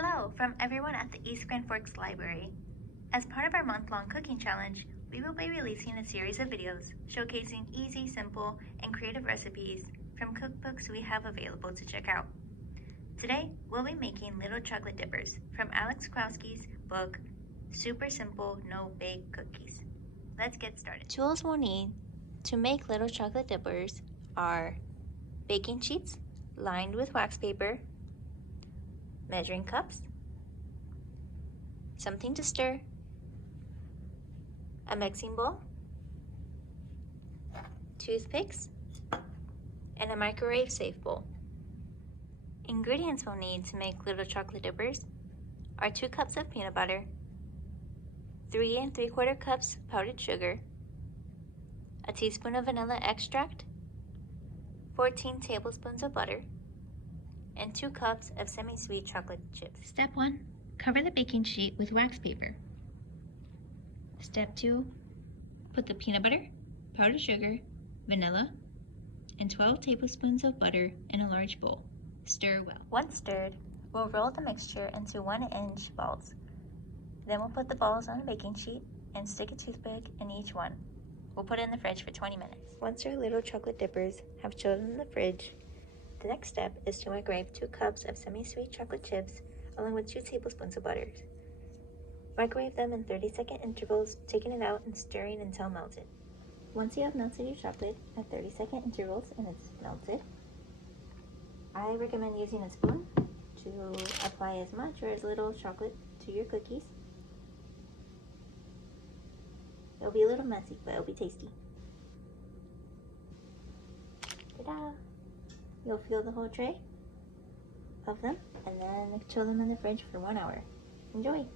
Hello from everyone at the East Grand Forks Library. As part of our month-long cooking challenge, we will be releasing a series of videos showcasing easy, simple, and creative recipes from cookbooks we have available to check out. Today, we'll be making little chocolate dippers from Alex Kuskowski's book, Super Simple No Bake Cookies. Let's get started. Tools we'll need to make little chocolate dippers are baking sheets lined with wax paper, measuring cups, something to stir, a mixing bowl, toothpicks, and a microwave safe bowl. Ingredients we'll need to make little chocolate dippers are 2 cups of peanut butter, 3 3/4 cups powdered sugar, a teaspoon of vanilla extract, 14 tablespoons of butter, and 2 cups of semi-sweet chocolate chips. Step 1. Cover the baking sheet with wax paper. Step 2. Put the peanut butter, powdered sugar, vanilla, and 12 tablespoons of butter in a large bowl. Stir well. Once stirred, we'll roll the mixture into 1-inch balls. Then we'll put the balls on a baking sheet and stick a toothpick in each one. We'll put it in the fridge for 20 minutes. Once our little chocolate dippers have chilled in the fridge, the next step is to microwave 2 cups of semi-sweet chocolate chips along with 2 tablespoons of butter. Microwave them in 30-second intervals, taking it out and stirring until melted. Once you have melted your chocolate at 30-second intervals and it's melted, I recommend using a spoon to apply as much or as little chocolate to your cookies. It'll be a little messy, but it'll be tasty. Ta-da! You'll fill the whole tray of them and then chill them in the fridge for 1 hour. Enjoy!